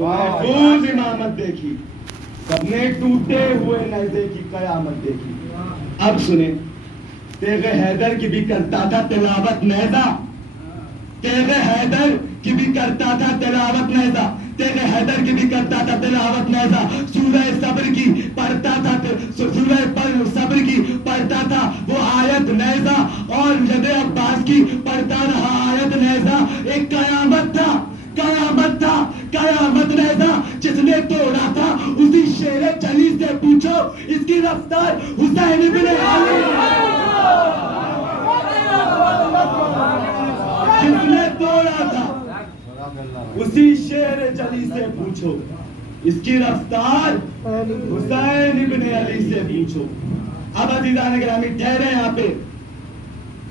تو محفوظ امامت دیکھی، سب نے ٹوٹے ہوئے نیزے کی قیامت دیکھی. اب سنیں، تیغ حیدر کی بھی کرتا تھا تلاوت نیزہ، تیغ حیدر کی بھی کرتا تھا تلاوت نیزہ، تیغ حیدر کی بھی کرتا تھا تلاوت نیزہ. سورہ صبر کی پڑھتا تھا، سورہ صبر کی پڑھتا تھا وہ آیت نیزہ، اور ید عباس کی پڑھتا رہا آیت نیزہ. ایک قیامت تھا، قیامت تھا، قیامت نیزہ جس نے توڑا تھا. اسی شیر چلی سے پوچھو اس کی رفتار حسین ابن علی، جس نے توڑا تھا. اسی شیر چلی سے پوچھو اس کی رفتار حسین ابن علی سے پوچھو. اب عزیزان گرامی ٹھہرے یہاں پہ.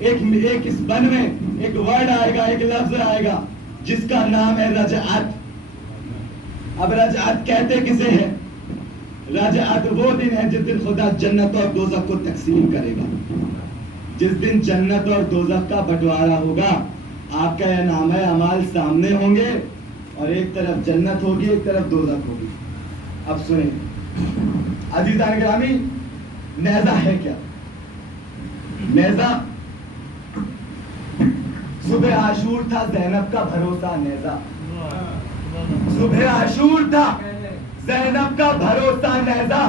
ایک اس بن میں ایک ورڈ آئے گا، ایک لفظ آئے گا جس کا نام ہے رجعت. اب رجعت کہتے کسے ہیں؟ رجعت وہ دن ہے جس دن خدا جنت اور دوزخ کو تقسیم کرے گا. جس دن جنت اور دوزخ کا بٹوارا ہوگا، آپ کا یہ نام ہے اعمال سامنے ہوں گے اور ایک طرف جنت ہوگی، ایک طرف دوزخ ہوگی. اب سنیں عزیزان گرامی، نیزہ ہے کیا؟ نیزہ صبح عاشور تھا زینب کا بھروسہ نیزہ، صبح عاشور تھا زینب کا بھروسہ نیزہ،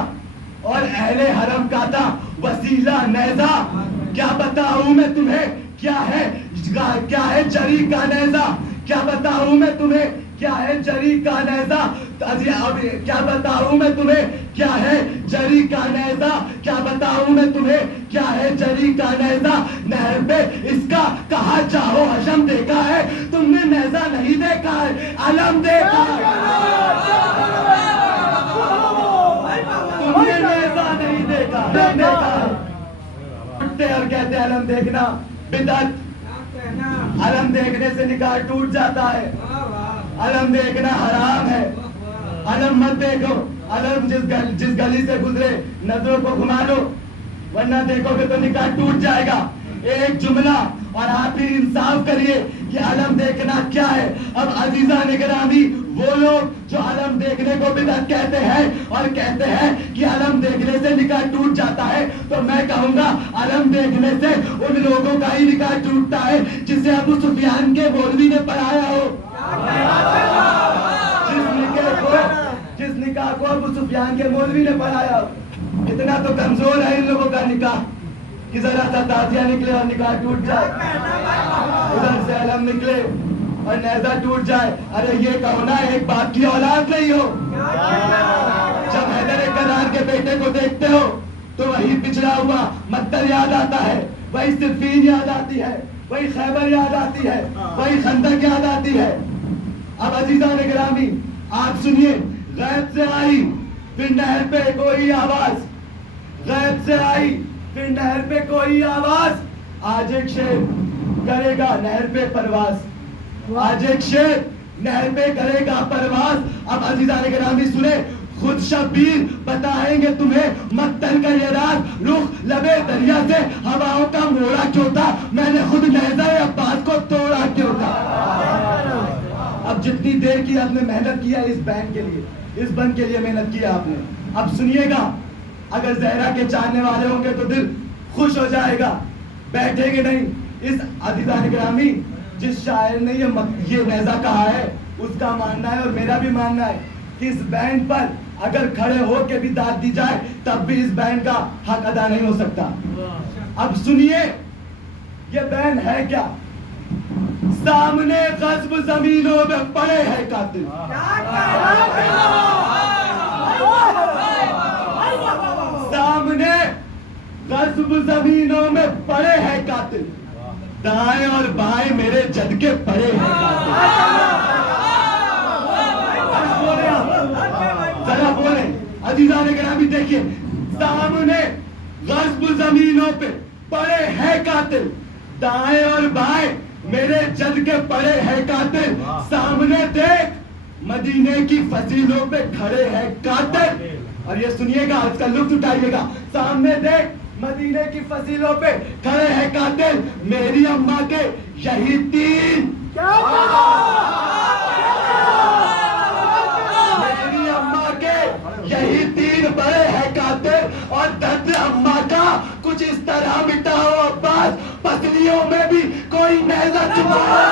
اور اہل حرم کا تھا وسیلہ نیزہ. کیا بتاؤں میں تمہیں کیا ہے جری کا نیزہ، کیا بتاؤں میں تمہیں کیا ہے جری کا نیزہ. کیا بتاؤں میں تمہیں کیا ہے جری کا نیزہ، کیا بتاؤں میں تمہیں کیا ہے جری کا نیزہ. نہر پہ اس کا کہا چاہو حشم دیکھا ہے، تم نے نیزہ نہیں دیکھا ہے، علم دیکھا ہے. تم نے نیزہ نہیں دیکھا، علم دیکھا ہے. اور کہتے ہیں علم دیکھنا بدعت، علم دیکھنے سے نکاح ٹوٹ جاتا ہے، علم دیکھنا حرام ہے. علم مت دیکھو، علم جس گلی سے گزرے نظروں کو گھما لو، ورنہ دیکھو گے تو نکاح ٹوٹ جائے گا. ایک جملہ اور آپ ہی انصاف کریے کہ علم دیکھنا کیا ہے. اب عزیزان گرامی، وہ لوگ جو علم دیکھنے کو بدعت کہتے ہیں اور کہتے ہیں کہ علم دیکھنے سے نکاح ٹوٹ جاتا ہے، تو میں کہوں گا علم دیکھنے سے ان لوگوں کا ہی نکاح ٹوٹتا ہے جسے ابو سفیان کے مولوی نے پڑھایا ہو، جس نکاح کو ابو سفیان کے مولوی نے پڑھایا ہو. اتنا تو کمزور ہے ان لوگوں کا نکاح کہ ذرا سا تازیہ نکلے اور نکاح ٹوٹ جائے، ادھر سے علم نکلے اور نیزہ ٹوٹ جائے. ارے یہ کہو نا ایک باپ کی اولاد نہیں ہو. جب حیدر کرار کے بیٹے کو دیکھتے ہو تو وہی پچھڑا ہوا مقتل یاد آتا ہے، وہی صفین یاد آتی ہے، وہی خیبر یاد آتی ہے، وہی خندق یاد آتی ہے. اب عزیزان گرامی آپ سنیے، غیب سے آئی پھر نہر پہ کوئی آواز، غیب سے آئی پھر نہر پہ کوئی آواز. آج ایک شیر کرے گا نہر پہ پرواز، آج ایک شیر نہر پہ کرے گا پرواز. اب عزیزان گرامی سنیں، خود شبیر بتائیں گے تمہیں مقتل کا یہ راز. رخ لبے دریا سے ہواؤں کا موڑا کیوں تھا، میں نے خود نیزہ عباس کو توڑا کیوں تھا. اب جتنی دیر کی آپ نے محنت کیا اس بین کے لیے، اس بن کے لیے محنت کیا آپ نے. اب سنیے گا، اگر زہرا کے چاہنے والے ہوں گے تو دل خوش ہو جائے گا، بیٹھیں گے نہیں. اس عزیزان گرامی جس شاعر نے یہ نیزہ کہا ہے اس کا ماننا ہے اور میرا بھی ماننا ہے کہ اس بینڈ پر اگر کھڑے ہو کے بھی داد دی جائے تب بھی اس بینڈ کا حق ادا نہیں ہو سکتا. اب سنیے یہ بینڈ ہے کیا. سامنے غصب زمینوں میں پڑے ہیں قاتل، سامنے غصب زمینوں میں پڑے ہیں قاتل، دائیں اور بائیں میرے جد کے پڑے ہیں قاتل. ذرا بولیں عزیزان گرامی، دیکھیے سامنے غصب زمینوں پہ پڑے ہیں قاتل، دائیں اور بائیں میرے جد کے پڑے ہیں قاتل. سامنے دیکھ مدینے کی فضیلوں پہ کھڑے ہیں قاتل. اور یہ سنیے گا، اس کا لطف اٹھائیے گا. سامنے دیکھ مدینے کی فضیلوں پہ کھڑے ہیں قاتل، میری اماں کے یہی تین کچھ اس طرح مٹاؤ عباس، پسلیوں میں بھی کوئی نیزہ چھپاؤ.